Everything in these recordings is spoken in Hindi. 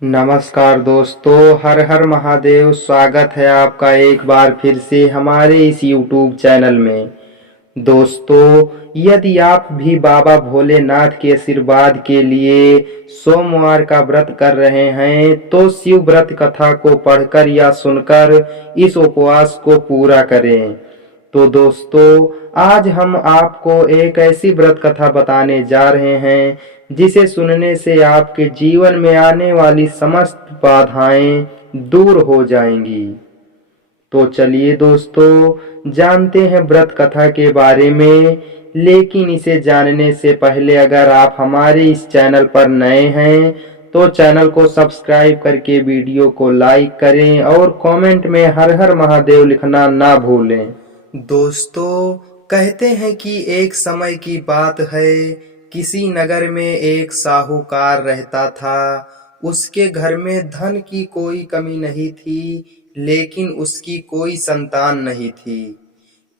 नमस्कार दोस्तों, हर हर महादेव। स्वागत है आपका एक बार फिर से हमारे इस YouTube चैनल में। दोस्तों, यदि आप भी बाबा भोलेनाथ के आशीर्वाद के लिए सोमवार का व्रत कर रहे हैं तो शिव व्रत कथा को पढ़कर या सुनकर इस उपवास को पूरा करें। तो दोस्तों, आज हम आपको एक ऐसी व्रत कथा बताने जा रहे हैं जिसे सुनने से आपके जीवन में आने वाली समस्त बाधाएं दूर हो जाएंगी। तो चलिए दोस्तों, जानते हैं व्रत कथा के बारे में। लेकिन इसे जानने से पहले अगर आप हमारे इस चैनल पर नए हैं तो चैनल को सब्सक्राइब करके वीडियो को लाइक करें और कमेंट में हर हर महादेव लिखना ना भूलें। दोस्तों, कहते हैं कि एक समय की बात है, किसी नगर में एक साहूकार रहता था। उसके घर में धन की कोई कमी नहीं थी, लेकिन उसकी कोई संतान नहीं थी।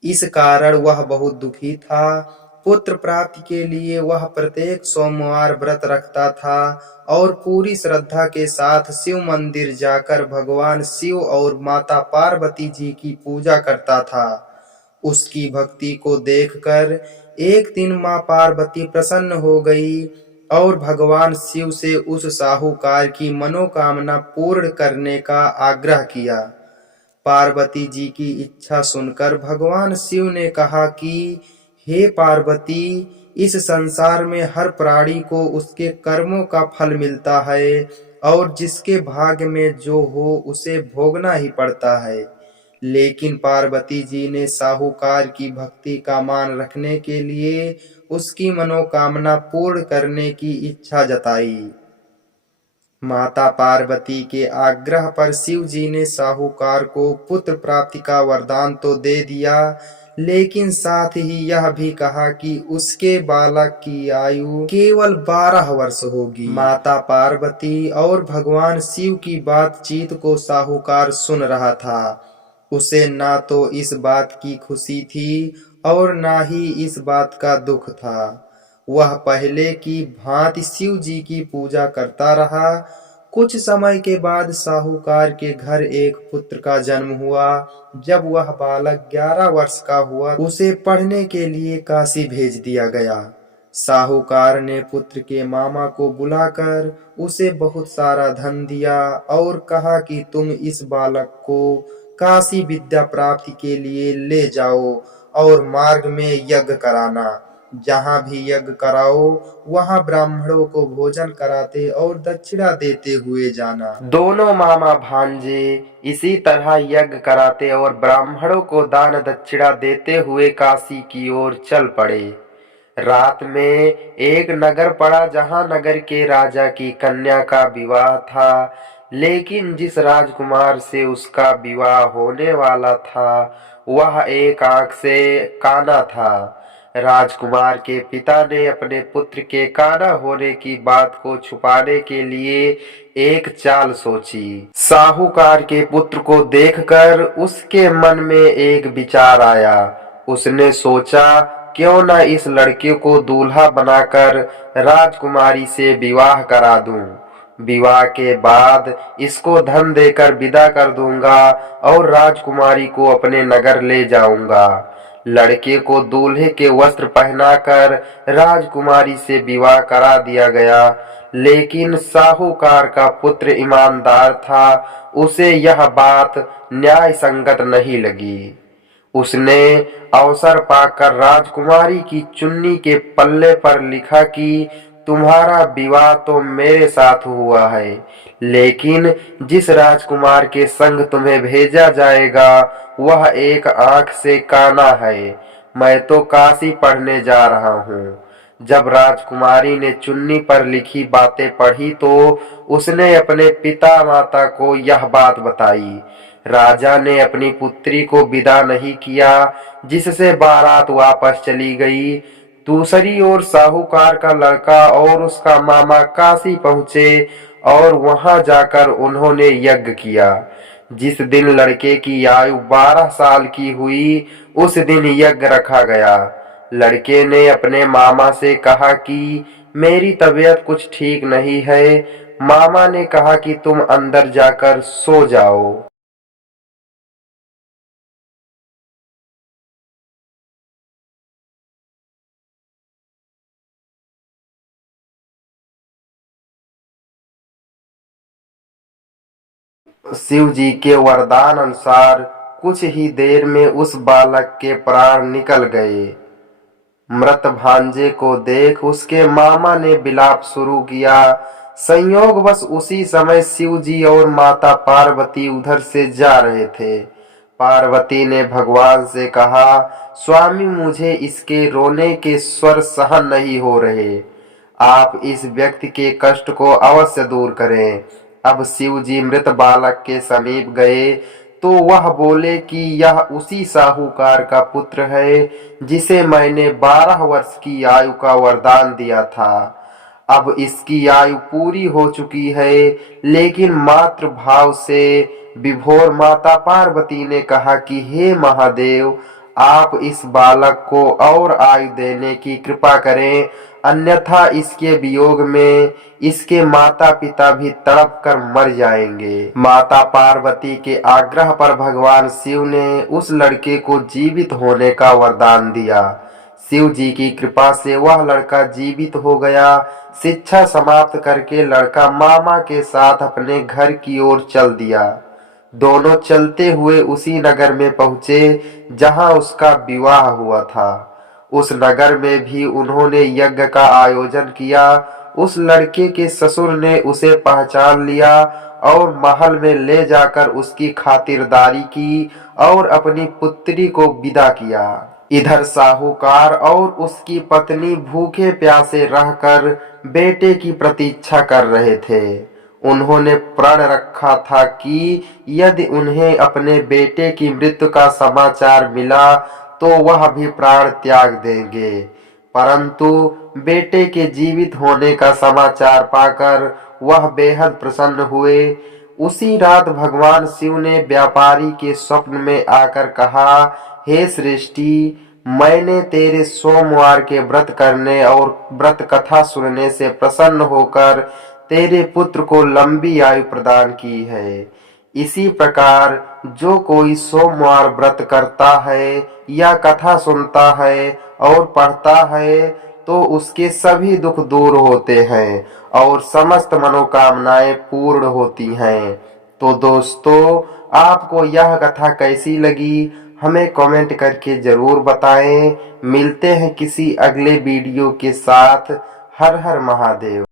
इस कारण वह बहुत दुखी था। पुत्र प्राप्ति के लिए वह प्रत्येक सोमवार व्रत रखता था और पूरी श्रद्धा के साथ शिव मंदिर जाकर भगवान शिव और माता पार्वती जी की पूजा करता था। उसकी भक्ति को देखकर एक दिन मां पार्वती प्रसन्न हो गई और भगवान शिव से उस साहूकार की मनोकामना पूर्ण करने का आग्रह किया। पार्वती जी की इच्छा सुनकर भगवान शिव ने कहा कि हे पार्वती, इस संसार में हर प्राणी को उसके कर्मों का फल मिलता है और जिसके भाग्य में जो हो उसे भोगना ही पड़ता है। लेकिन पार्वती जी ने साहूकार की भक्ति का मान रखने के लिए उसकी मनोकामना पूर्ण करने की इच्छा जताई। माता पार्वती के आग्रह पर शिव जी ने साहूकार को पुत्र प्राप्ति का वरदान तो दे दिया, लेकिन साथ ही यह भी कहा कि उसके बालक की आयु केवल 12 वर्ष होगी। माता पार्वती और भगवान शिव की बातचीत को साहूकार सुन रहा था। उसे ना तो इस बात की खुशी थी और ना ही इस बात का दुख था। वह पहले की भांति शिव जी की पूजा करता रहा। कुछ समय के बाद साहूकार के घर एक पुत्र का जन्म हुआ। जब वह बालक 11 वर्ष का हुआ, उसे पढ़ने के लिए काशी भेज दिया गया। साहूकार ने पुत्र के मामा को बुलाकर उसे बहुत सारा धन दिया और कहा कि तुम इस बालक को काशी विद्या प्राप्ति के लिए ले जाओ और मार्ग में यज्ञ कराना। जहाँ भी यज्ञ कराओ वहाँ ब्राह्मणों को भोजन कराते और दक्षिणा देते हुए जाना। दोनों मामा भांजे इसी तरह यज्ञ कराते और ब्राह्मणों को दान दक्षिणा देते हुए काशी की ओर चल पड़े। रात में एक नगर पड़ा जहाँ नगर के राजा की कन्या का विवाह था, लेकिन जिस राजकुमार से उसका विवाह होने वाला था वह एक आंख से काना था। राजकुमार के पिता ने अपने पुत्र के काना होने की बात को छुपाने के लिए एक चाल सोची। साहूकार के पुत्र को देखकर उसके मन में एक विचार आया। उसने सोचा, क्यों न इस लड़के को दूल्हा बनाकर राजकुमारी से विवाह करा दूं। विवाह के बाद इसको धन देकर विदा कर दूंगा और राजकुमारी को अपने नगर ले जाऊंगा। लड़के को दूल्हे के वस्त्र पहनाकर राजकुमारी से विवाह करा दिया गया। लेकिन साहूकार का पुत्र ईमानदार था, उसे यह बात न्याय संगत नहीं लगी। उसने अवसर पाकर राजकुमारी की चुन्नी के पल्ले पर लिखा कि तुम्हारा विवाह तो मेरे साथ हुआ है, लेकिन जिस राजकुमार के संग तुम्हें भेजा जाएगा वह एक आंख से काना है। मैं तो काशी पढ़ने जा रहा हूँ। जब राजकुमारी ने चुन्नी पर लिखी बातें पढ़ी तो उसने अपने पिता माता को यह बात बताई। राजा ने अपनी पुत्री को विदा नहीं किया, जिससे बारात वापस चली गई। दूसरी ओर साहूकार का लड़का और उसका मामा काशी पहुंचे और वहां जाकर उन्होंने यज्ञ किया। जिस दिन लड़के की आयु 12 साल की हुई उस दिन यज्ञ रखा गया। लड़के ने अपने मामा से कहा कि मेरी तबीयत कुछ ठीक नहीं है, मामा ने कहा कि तुम अंदर जाकर सो जाओ। शिव जी के वरदान अनुसार कुछ ही देर में उस बालक के प्राण निकल गए। मृत भांजे को देख उसके मामा ने विलाप शुरू किया। संयोगवश उसी समय शिव जी और माता पार्वती उधर से जा रहे थे। पार्वती ने भगवान से कहा, स्वामी मुझे इसके रोने के स्वर सहन नहीं हो रहे, आप इस व्यक्ति के कष्ट को अवश्य दूर करें। अब शिव जी मृत बालक के समीप गए तो वह बोले कि यह उसी साहूकार का पुत्र है जिसे मैंने 12 वर्ष की आयु का वरदान दिया था। अब इसकी आयु पूरी हो चुकी है। लेकिन मातृ भाव से विभोर माता पार्वती ने कहा कि हे महादेव, आप इस बालक को और आयु देने की कृपा करें, अन्यथा इसके वियोग में इसके माता पिता भी तड़प कर मर जाएंगे। माता पार्वती के आग्रह पर भगवान शिव ने उस लड़के को जीवित होने का वरदान दिया। शिव जी की कृपा से वह लड़का जीवित हो गया। शिक्षा समाप्त करके लड़का मामा के साथ अपने घर की ओर चल दिया। दोनों चलते हुए उसी नगर में पहुंचे जहां उसका विवाह हुआ था। उस नगर में भी उन्होंने यज्ञ का आयोजन किया। उस लड़के के ससुर ने उसे पहचान लिया और महल में ले जाकर उसकी खातिरदारी की और अपनी पुत्री को विदा किया। इधर साहूकार और उसकी पत्नी भूखे प्यासे रहकर बेटे की प्रतीक्षा कर रहे थे। उन्होंने प्रण रखा था कि यदि उन्हें अपने बेटे की मृत्यु का समाचार मिला तो वह भी प्राण त्याग देंगे। परंतु बेटे के जीवित होने का समाचार पाकर वह बेहद प्रसन्न हुए। उसी रात भगवान शिव ने व्यापारी के स्वप्न में आकर कहा, हे सृष्टि, मैंने तेरे सोमवार के व्रत करने और व्रत कथा सुनने से प्रसन्न होकर तेरे पुत्र को लंबी आयु प्रदान की है। इसी प्रकार जो कोई सोमवार व्रत करता है या कथा सुनता है और पढ़ता है तो उसके सभी दुख दूर होते हैं और समस्त मनोकामनाएं पूर्ण होती हैं। तो दोस्तों, आपको यह कथा कैसी लगी हमें कमेंट करके जरूर बताएं। मिलते हैं किसी अगले वीडियो के साथ। हर हर महादेव।